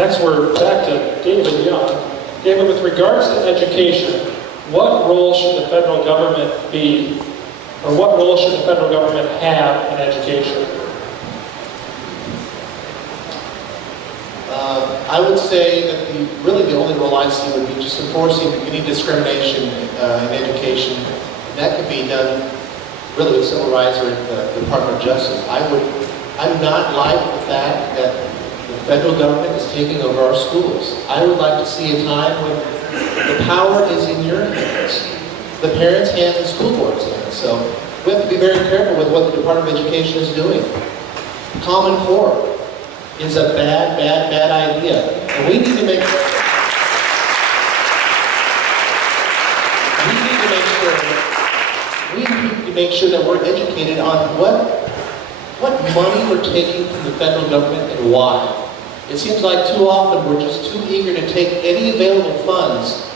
Next, we're back to David Young. David, with regards to education, what role should the federal government be, or what role should the federal government have in education? I would say that really the only role I see would be just enforcing any discrimination in education. That could be done really with civil rights or the Department of Justice. I do not like the fact that the federal government is taking over our schools. I would like to see a time when the power is in your hands, the parents' hands and school board's hands. So we have to be very careful with what the Department of Education is doing. Common Core is a bad idea. And we need to make sure that we're educated on what money we're taking from the federal government and why. It seems like too often we're just too eager to take any available funds,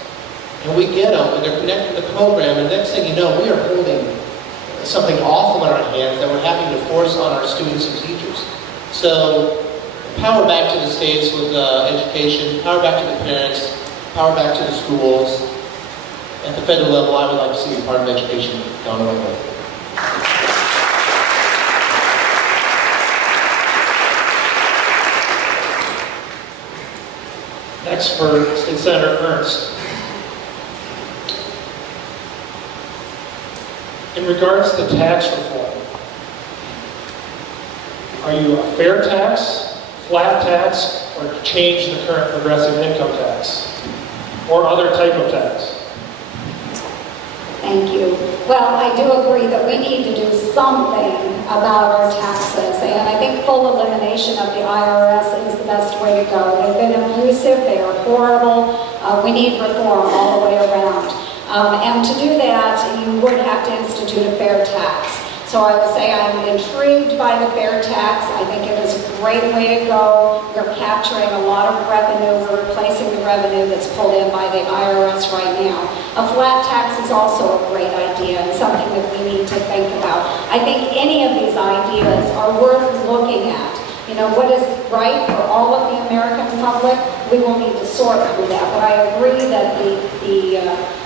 and we get them and they're connected to the program, and next thing you know, we are holding something awful in our hands that we're having to force on our students and teachers. So power back to the states with education, power back to the parents, power back to the schools. At the federal level, I would like to see the Department of Education gone away with. Next, for State Senator Ernst. In regards to tax reform, are you a fair tax, flat tax, or change the current progressive income tax, or other type of tax? Thank you. Well, I do agree that we need to do something about our taxes, and I think full elimination of the IRS is the best way to go. They've been abusive, they are horrible, we need reform all the way around. And to do that, you would have to institute a fair tax. So I would say I'm intrigued by the fair tax. I think it is a great way to go. We're capturing a lot of revenue. We're replacing the revenue that's pulled in by the IRS right now. A flat tax is also a great idea and something that we need to think about. I think any of these ideas are worth looking at. You know, what is right for all of the American public, we will need to sort through that. But I agree that the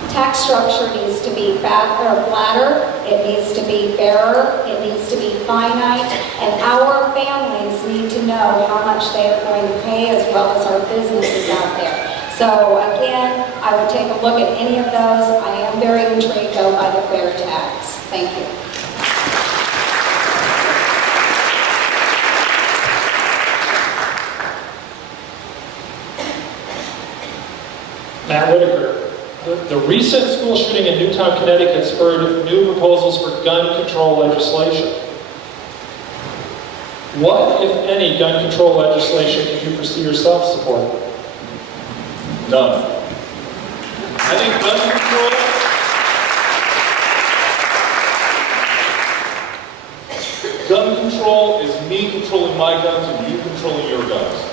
tax structure needs to be flatter, it needs to be fairer, it needs to be finite, and our families need to know how much they are going to pay as well as our businesses out there. So again, I would take a look at any of those. I am very intrigued though by the fair tax. Thank you. Matt Whitaker. The recent school shooting in Newtown, Connecticut spurred new proposals for gun control legislation. What, if any, gun control legislation can you foresee yourself supporting? None. I think gun control is me controlling my guns and you controlling your guns.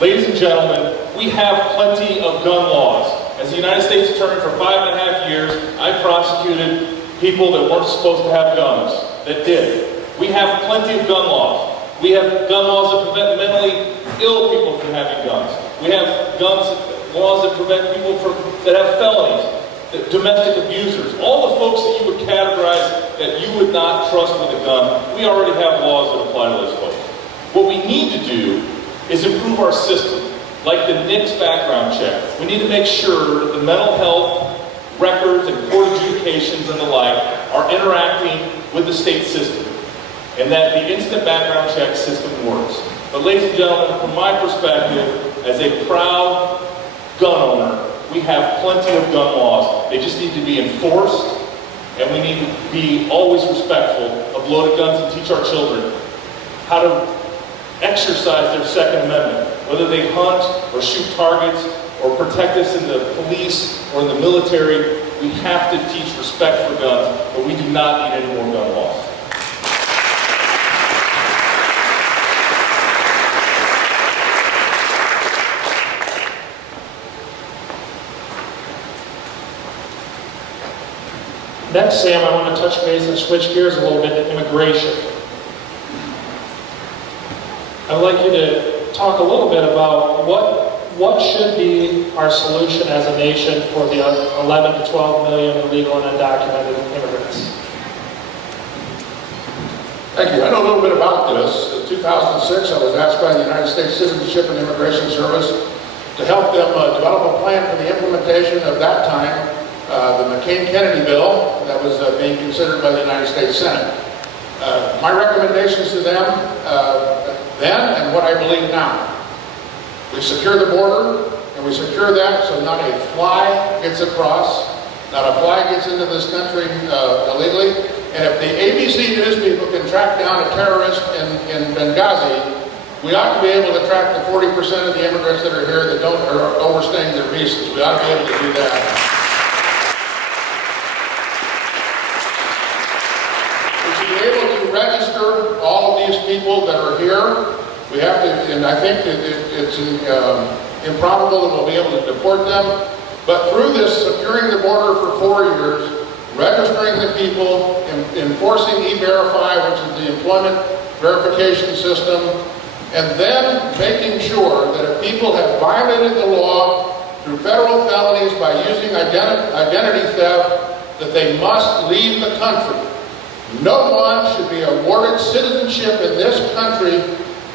Ladies and gentlemen, we have plenty of gun laws. As the United States Attorney for 5.5 years, I prosecuted people that weren't supposed to have guns, that did. We have plenty of gun laws. We have gun laws that prevent mentally ill people from having guns. We have laws that prevent people that have felonies, domestic abusers, all the folks that you would categorize that you would not trust with a gun. We already have laws that apply to those folks. What we need to do is improve our system. Like the NICS background check. We need to make sure that the mental health records and court adjudications and the like are interacting with the state system, and that the instant background check system works. But ladies and gentlemen, from my perspective, as a proud gun owner, we have plenty of gun laws. They just need to be enforced, and we need to be always respectful of loaded guns and teach our children how to exercise their Second Amendment. Whether they hunt or shoot targets or protect us in the police or in the military, we have to teach respect for guns, but we do not need any more gun laws. Next, Sam, I want to touch base and switch gears a little bit to immigration. I'd like you to talk a little bit about what what should be our solution as a nation for the 11 to 12 million illegal and undocumented immigrants? Thank you. I know a little bit about this. In 2006, I was asked by the United States Citizenship and Immigration Service to help them develop a plan for the implementation of that time, the McCain-Kennedy bill that was being considered by the United States Senate. My recommendations to them then and what I believe now. We secure the border, and we secure that so not a fly gets across, not a fly gets into this country illegally. And if the ABC News people can track down a terrorist in Benghazi, we ought to be able to track the 40% of the immigrants that are here that are overstaying their visas. We ought to be able to do that. We should be able to register all of these people that are here. We have to, and I think that it's improbable that we'll be able to deport them. But through this securing the border for 4 years, registering the people, enforcing E-Verify, which is the employment verification system, and then making sure that if people have violated the law through federal felonies by using identity theft, that they must leave the country. No one should be awarded citizenship in this country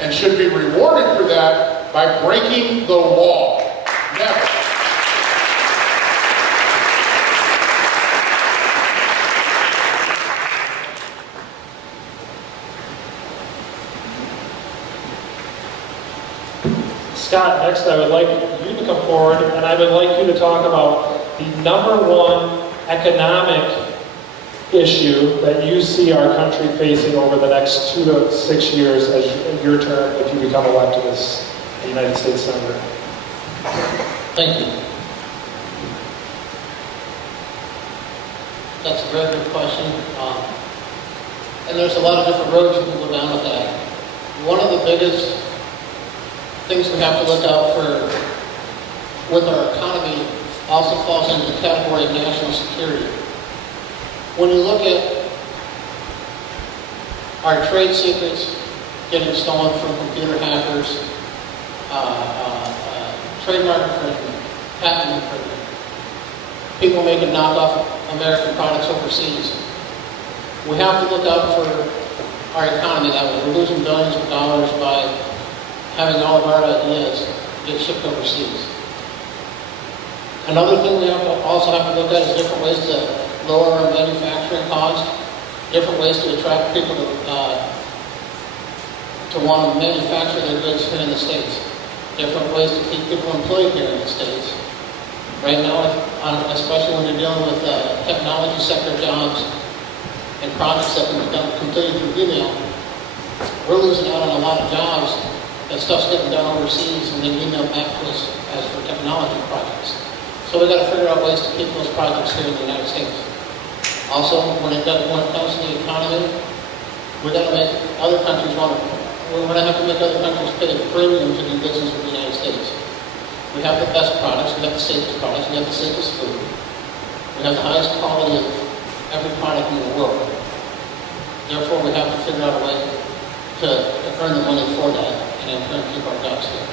and should be rewarded for that by breaking the law. Never. Scott, next I would like you to come forward, and I would like you to talk about the #1 economic issue that you see our country facing over the next 2 to 6 years as your term if you become elected as a United States Senator. Thank you. That's a very good question. And there's a lot of different roads you can go down with that. One of the biggest things we have to look out for with our economy also falls into the category of national security. When you look at our trade secrets getting stolen from computer hackers, trademark infringement, patent infringement, people making knockoff American products overseas, we have to look out for our economy that way. We're losing billions of dollars by having all of our ideas get shipped overseas. Another thing we also have to look at is different ways to lower our manufacturing cost, different ways to attract people to want to manufacture their goods here in the States, different ways to keep people employed here in the States. Right now, especially when you're dealing with technology sector jobs and projects that can be completed through email, we're losing out on a lot of jobs. That stuff's getting done overseas and then emailed back to us as for technology projects. So we've got to figure out ways to keep those projects here in the United States. Also, when it comes to the economy, we've got to make other countries we're going to have to make other countries pay a premium to do business with the United States. We have the best products, we have the safest products, we have the safest food. We have the highest quality of every product in the world. Therefore, we have to figure out a way to earn the money for that and in turn keep our jobs here.